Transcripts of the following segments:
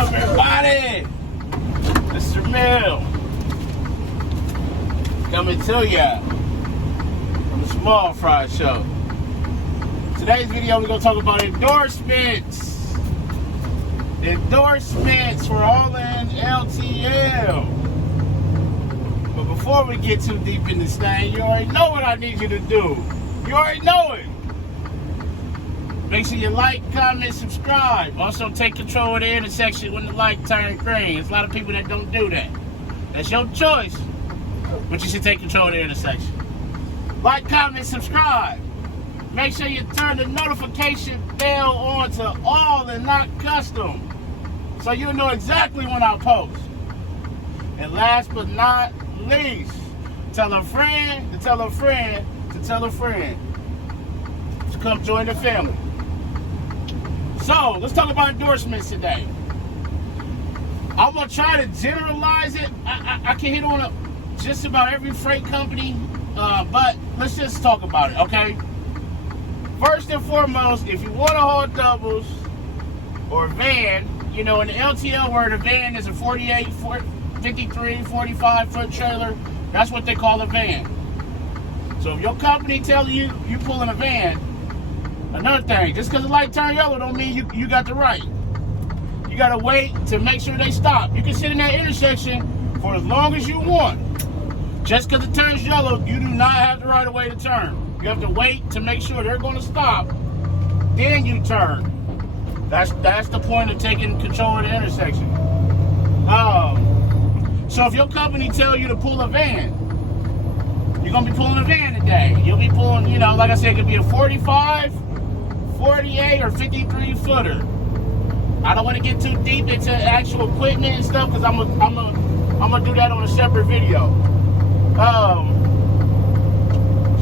up, everybody? Mr. Mill coming to ya from the Small Fry Show. Today's video, we're going to talk about endorsements. Endorsements for all in LTL. But before we get too deep in this thing, you already know what I need you to do. You already know it. Make sure you like, comment, subscribe. Also, take control of the intersection when the light turns green. There's a lot of people that don't do that. That's your choice, but you should take control of the intersection. Like, comment, subscribe. Make sure you turn the notification bell on to all and not custom, so you'll know exactly when I post. And last but not least, tell a friend to tell a friend to tell a friend to come join the family. So, let's talk about endorsements today. I'm going to try to generalize it. I can hit on just about every freight company, but let's just talk about it, okay? First and foremost, if you want to haul doubles or a van, you know, in the LTL where the van is a 48, 53, 45 foot trailer, that's what they call a van. So if your company tells you you're pulling a van, another thing, just because the light turned yellow don't mean you got the right. You got to wait to make sure they stop. You can sit in that intersection for as long as you want. Just because it turns yellow, you do not have the right of way to turn. You have to wait to make sure they're going to stop. Then you turn. That's the point of taking control of the intersection. So if your company tells you to pull a van, you're going to be pulling a van today. You'll be pulling, you know, like I said, it could be a 45, 48, or 53 footer. I don't want to get too deep into actual equipment and stuff because I'm gonna do that on a separate video.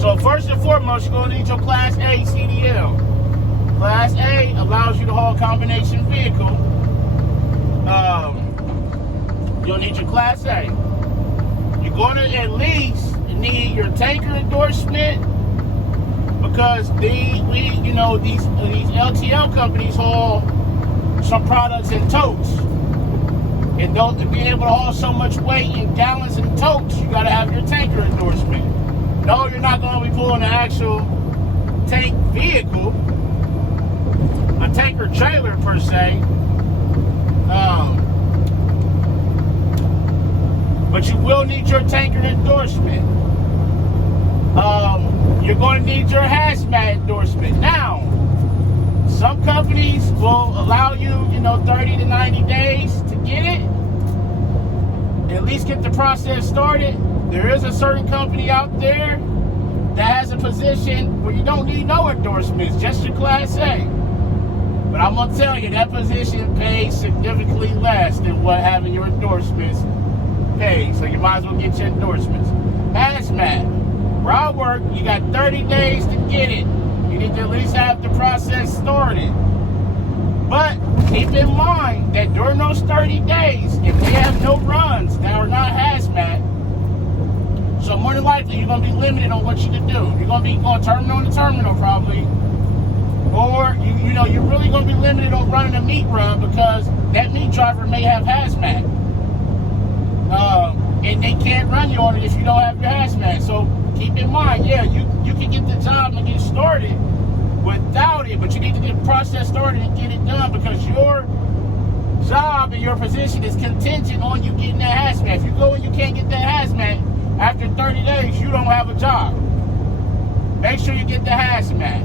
So first and foremost, you're going to need your Class A CDL. Class A allows you to haul a combination vehicle. You'll need your Class A. You're going to at least need your tanker endorsement because these LTL companies haul some products in totes. And being able to haul so much weight in gallons and totes, you got to have your tanker endorsement. No, you're not going to be pulling an actual tank vehicle, a tanker trailer per se. But you will need your tanker endorsement. You're going to need your hazmat endorsement. Now, some companies will allow you, 30 to 90 days to get it. At least get the process started. There is a certain company out there that has a position where you don't need no endorsements, just your Class A. But I'm going to tell you, that position pays significantly less than what having your endorsements pays. So you might as well get your endorsements. Hazmat. Where I work, you got 30 days to get it. You need to at least have the process started. But keep in mind that during those 30 days, if they have no runs that are not hazmat, so more than likely you're going to be limited on what you can do. You're going to be going terminal to terminal probably. Or, you're really going to be limited on running a meat run because that meat driver may have hazmat. And they can't run you on it if you don't have your hazmat. So keep in mind, yeah, you can get the job and get started without it, but you need to get the process started and get it done because your job and your position is contingent on you getting that hazmat. If you go and you can't get that hazmat, after 30 days, you don't have a job. Make sure you get the hazmat.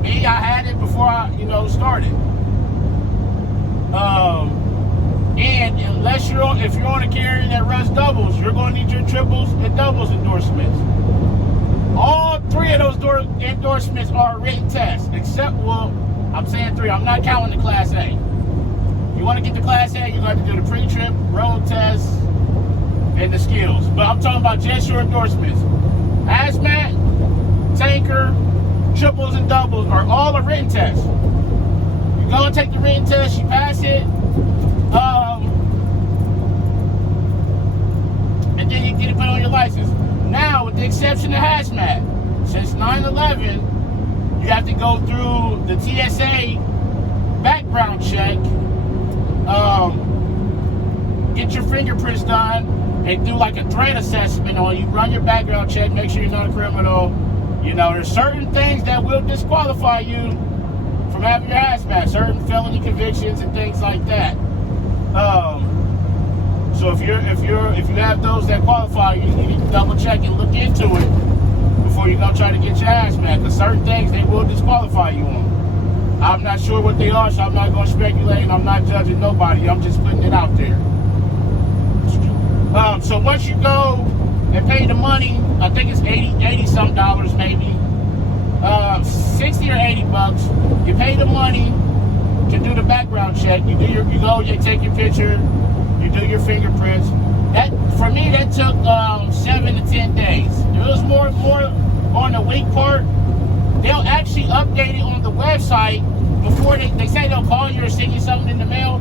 Me, I had it before I, started. And if you're on a carrier that runs doubles, you're going to need your triples and doubles endorsements. All three of those endorsements are written tests, except, I'm saying three. I'm not counting the Class A. You want to get the Class A, you're going to do the pre-trip, road test, and the skills. But I'm talking about just your endorsements. Hazmat, tanker, triples, and doubles are all a written test. You go and take the written test, you pass it, and then you get it put on your license. Now, with the exception of hazmat, since 9/11, you have to go through the TSA background check get your fingerprints done and do like a threat assessment on you, run your background check, make sure you're not a criminal. You know, there's certain things that will disqualify you from having your hazmat, certain felony convictions and things like that. So if you have those that qualify, you need to double check and look into it before you go try to get your hazmat, because certain things they will disqualify you on. I'm not sure what they are, so I'm not going to speculate, and I'm not judging nobody. I'm just putting it out there. So once you go and pay the money, I think it's 80 some dollars maybe, 60 or 80 bucks. You pay the money to do the background check. You take your picture, you do your fingerprints. That for me that took 7 to 10 days. It was more on the weak part. They'll actually update it on the website before they say they'll call you or send you something in the mail.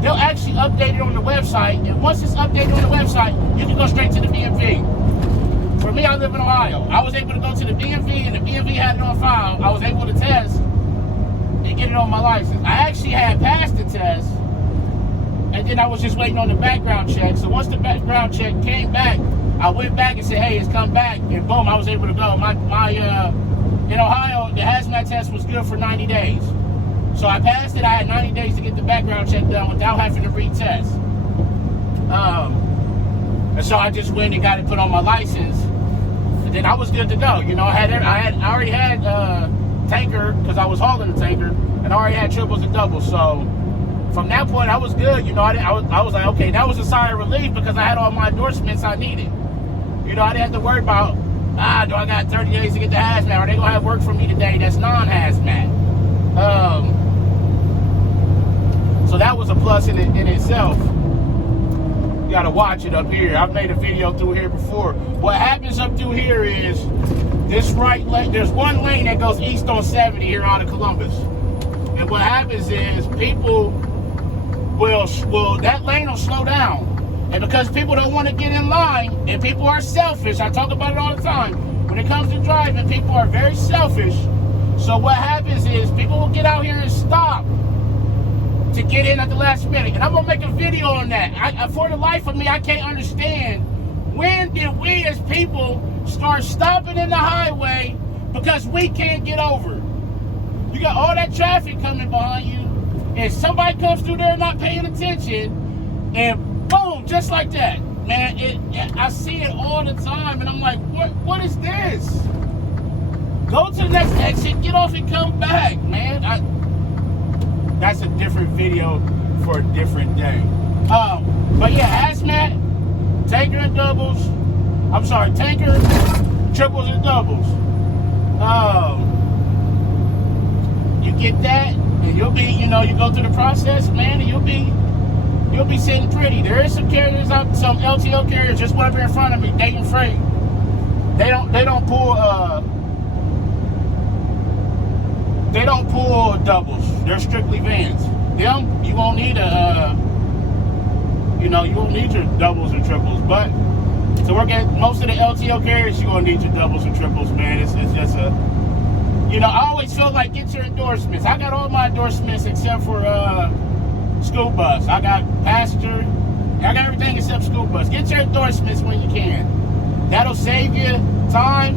They'll actually update it on the website, and once it's updated on the website, you can go straight to the BMV. For me, I live in Ohio. I was able to go to the BMV, and the BMV had it on file. I was able to test and get it on my license. I actually had passed the test, and then I was just waiting on the background check. So once the background check came back, I went back and said, hey, it's come back, and boom, I was able to go. In Ohio, the hazmat test was good for 90 days. So I passed it. I had 90 days to get the background check done without having to retest. And so I just went and got it put on my license, and then I was good to go. You know, I already had tanker, because I was hauling the tanker, and I already had triples and doubles. So from that point, I was good. You know, I was like, okay, that was a sigh of relief because I had all my endorsements I needed. You know, I didn't have to worry about, do I got 30 days to get the hazmat? Are they gonna have work for me today that's non-hazmat? So that was a plus in itself. You gotta watch it up here. I've made a video through here before. What happens up through here is this right lane, there's one lane that goes east on 70 here out of Columbus. And what happens is people that lane will slow down. And because people don't want to get in line, and people are selfish, I talk about it all the time. When it comes to driving, people are very selfish. So what happens is people will get out here and stop to get in at the last minute. And I'm going to make a video on that. For the life of me, I can't understand, when did we as people start stopping in the highway because we can't get over? You got all that traffic coming behind you, and somebody comes through there not paying attention, and boom, just like that. Man, I see it all the time, and I'm like, what is this? Go to the next exit, get off and come back, man. That's a different video for a different day. But yeah, hazmat, tanker and doubles. I'm sorry, tanker, triples and doubles. You get that, and you'll be, you go through the process, man, and you'll be sitting pretty. There is some carriers out, some LTL carriers just went up here in front of me, Dayton Freight. They don't pull doubles. They're strictly vans. Them, you won't need you won't need your doubles or triples. But to work at most of the LTL carriers, you're gonna need your doubles and triples, man. It's just I always feel like get your endorsements. I got all my endorsements except for school bus. I got passenger. I got everything except school bus. Get your endorsements when you can. That'll save you time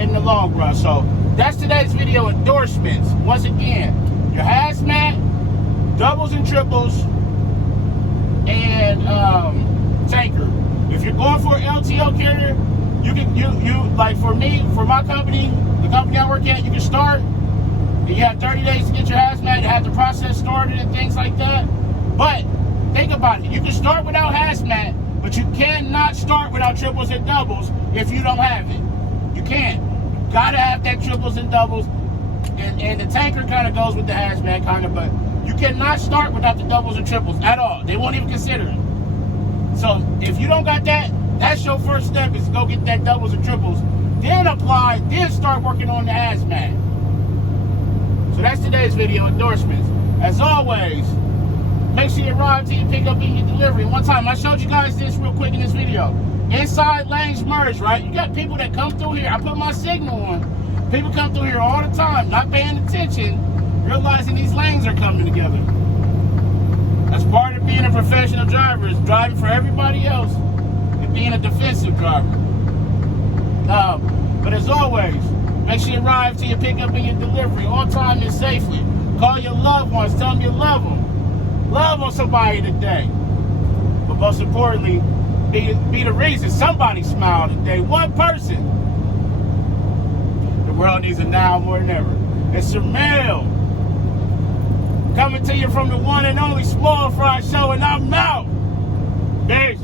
in the long run. So that's today's video, endorsements. Once again, your hazmat, doubles and triples, and tanker. If you're going for an LTL carrier, you like for me, for my company, the company I work at, you can start, and you have 30 days to get your hazmat, you have the process started and things like that. But think about it, you can start without hazmat, but you cannot start without triples and doubles if you don't have it. You can't. You gotta have that triples and doubles, and the tanker kind of goes with the hazmat kind of, but you cannot start without the doubles and triples at all. They won't even consider it. So if you don't got that, that's your first step, is go get that doubles and triples, then apply, then start working on the hazmat. So that's today's video, endorsements. As always, make sure you arrive till you pick up in your delivery. One time, I showed you guys this real quick in this video. Inside lanes merge, right? You got people that come through here. I put my signal on. People come through here all the time, not paying attention, realizing these lanes are coming together. That's part of being a professional driver is driving for everybody else and being a defensive driver. But as always, make sure you arrive to your pickup and your delivery on time and safely. Call your loved ones. Tell them you love them. Love on somebody today. But most importantly, be the reason somebody smiled today. One person. The world needs it now more than ever. It's Surmail coming to you from the one and only Small Fry Show, and I'm out. Peace.